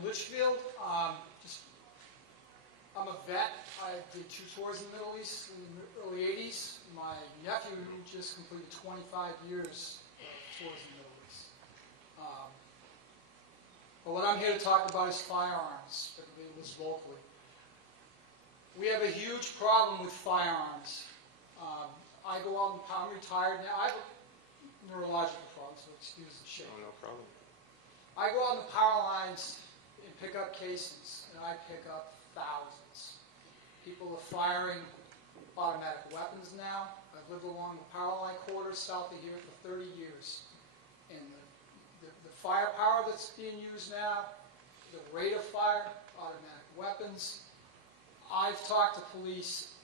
in Litchfield. I'm a vet. I did 2 tours in the Middle East in the early 80s. My nephew just completed 25 years of tours in the Middle East. But what I'm here to talk about is firearms, particularly locally. We have a huge problem with firearms. I go out and I'm retired now. I have a neurological problem, so excuse the shake. Oh, no problem. I go out on the power lines and pick up casings, and I pick up thousands. People are firing automatic weapons now. I've lived along the power line corridor south of here for 30 years. And the firepower that's being used now, the rate of fire, automatic weapons. I've talked to police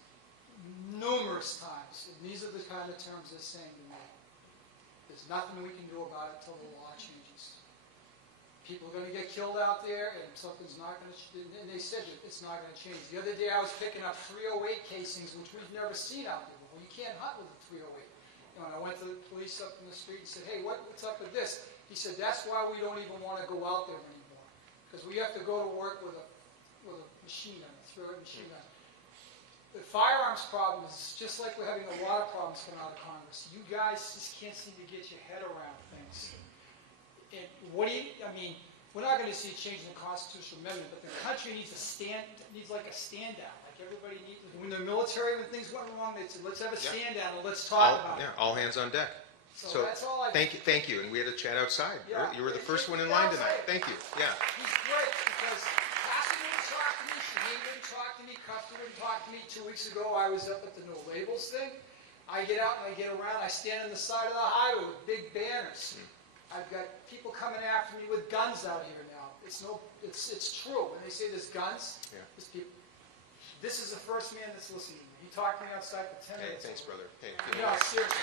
numerous times, and these are the kind of terms they're saying to me. There's nothing we can do about it until the law changes. People are going to get killed out there, and something's not going to, and they said it's not going to change. The other day I was picking up 308 casings, which we've never seen out there before. You can't hunt with a 308. And I went to the police up in the street and said, hey, what's up with this? He said, that's why we don't even want to go out there anymore, because we have to go to work with a machine gun, a 308 machine gun. The firearms problem is just like we're having a lot of problems coming out of Congress. You guys just can't seem to get your head around things. And what do you, I mean, we're not going to see a change in the constitutional amendment, but the country needs like a stand down. Like everybody needs, when the military, when things went wrong, they said, let's have a stand down and let's talk about it. Yeah, all hands on deck. So that's all I thank you. And we had a chat outside. Yeah. You were the first one in line tonight. Thank you. Yeah. He's great because Cassie didn't talk to me, Shaheen didn't talk to me, Custer didn't talk to me. 2 weeks ago, I was up at the No Labels thing. I get out and I get around. I stand on the side of the highway with big banners. I've got people coming after me with guns out here now. It's true. When they say there's guns, there's people. This is the first man that's listening to me. He talked to me outside for 10 minutes. Thanks, brother. Hey, no, seriously.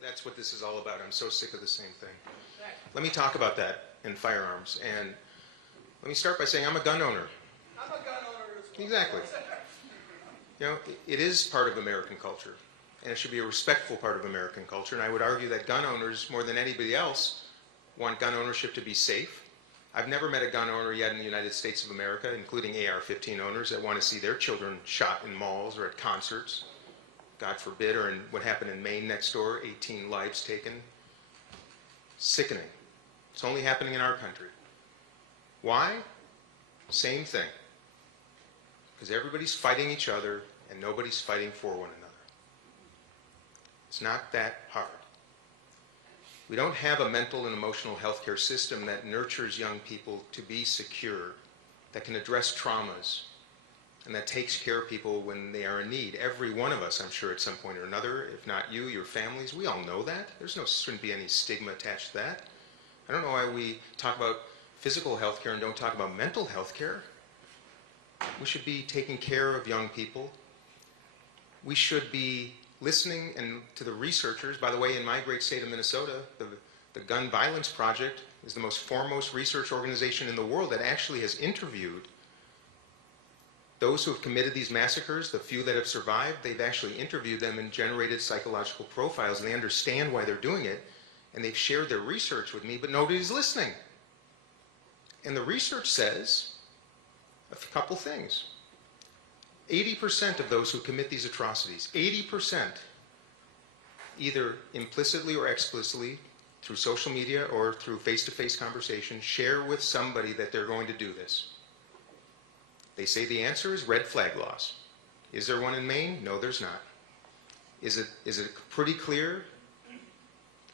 That's what this is all about. I'm so sick of the same thing. Let me talk about that in firearms. And let me start by saying I'm a gun owner. I'm a gun owner as well. Exactly. You know, it is part of American culture, and it should be a respectful part of American culture. And I would argue that gun owners, more than anybody else, want gun ownership to be safe. I've never met a gun owner yet in the United States of America, including AR-15 owners, that want to see their children shot in malls or at concerts, God forbid, or in what happened in Maine next door, 18 lives taken. Sickening. It's only happening in our country. Why? Same thing. Because everybody's fighting each other and nobody's fighting for one another. It's not that hard. We don't have a mental and emotional health care system that nurtures young people to be secure, that can address traumas, and that takes care of people when they are in need. Every one of us, I'm sure, at some point or another, if not you, your families, we all know that. Shouldn't be any stigma attached to that. I don't know why we talk about physical health care and don't talk about mental health care. We should be taking care of young people. We should be listening to the researchers. By the way, in my great state of Minnesota, the Gun Violence Project is the most foremost research organization in the world that actually has interviewed those who have committed these massacres, the few that have survived. They've actually interviewed them and generated psychological profiles, and they understand why they're doing it, and they've shared their research with me, but nobody's listening. And the research says a couple things. 80% of those who commit these atrocities, 80%, either implicitly or explicitly, through social media or through face-to-face conversation, share with somebody that they're going to do this. They say the answer is red flag laws. Is there one in Maine? No, there's not. Is it pretty clear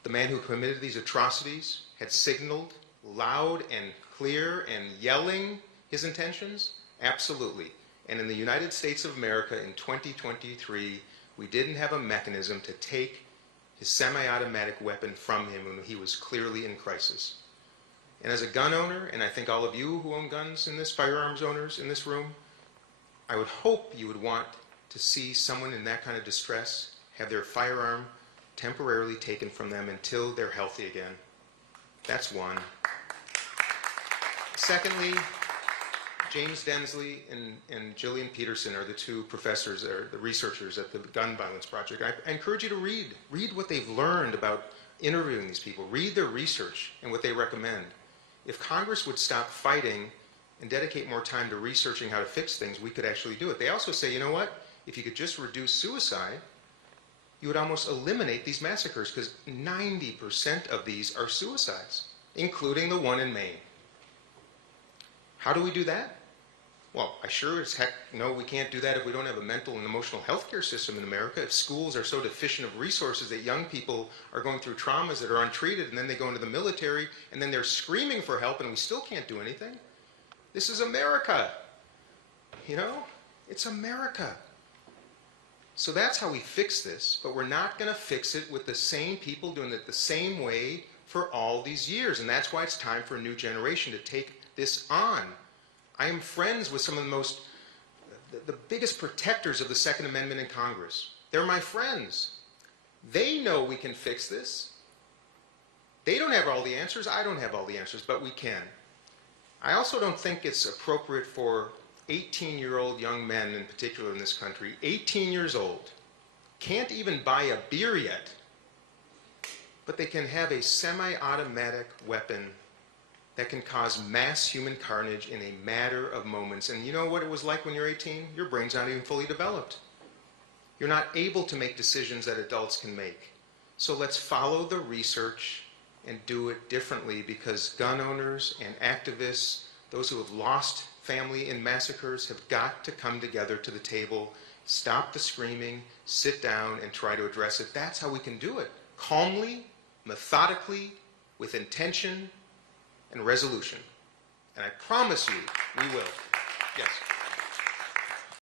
the man who committed these atrocities had signaled loud and clear and yelling his intentions? Absolutely. And in the United States of America in 2023, we didn't have a mechanism to take his semi-automatic weapon from him when he was clearly in crisis. And as a gun owner, and I think all of you who own guns in this, firearms owners in this room, I would hope you would want to see someone in that kind of distress have their firearm temporarily taken from them until they're healthy again. That's one. Secondly, James Densley and Gillian Peterson are the two professors, or the researchers at the Gun Violence Project. I encourage you to read what they've learned about interviewing these people, read their research and what they recommend. If Congress would stop fighting and dedicate more time to researching how to fix things, we could actually do it. They also say, you know what? If you could just reduce suicide, you would almost eliminate these massacres, because 90% of these are suicides, including the one in Maine. How do we do that? Well, I sure as heck know we can't do that if we don't have a mental and emotional health care system in America, if schools are so deficient of resources that young people are going through traumas that are untreated, and then they go into the military, and then they're screaming for help, and we still can't do anything. This is America. You know? It's America. So that's how we fix this, but we're not going to fix it with the same people doing it the same way for all these years, and that's why it's time for a new generation to take this on. I am friends with some of the biggest protectors of the Second Amendment in Congress. They're my friends. They know we can fix this. They don't have all the answers. I don't have all the answers, but we can. I also don't think it's appropriate for 18-year-old young men in particular in this country, 18 years old, can't even buy a beer yet, but they can have a semi-automatic weapon that can cause mass human carnage in a matter of moments. And you know what it was like when you're 18? Your brain's not even fully developed. You're not able to make decisions that adults can make. So let's follow the research and do it differently, because gun owners and activists, those who have lost family in massacres, have got to come together to the table, stop the screaming, sit down, and try to address it. That's how we can do it. Calmly, methodically, with intention and resolution. And I promise you, we will. Yes.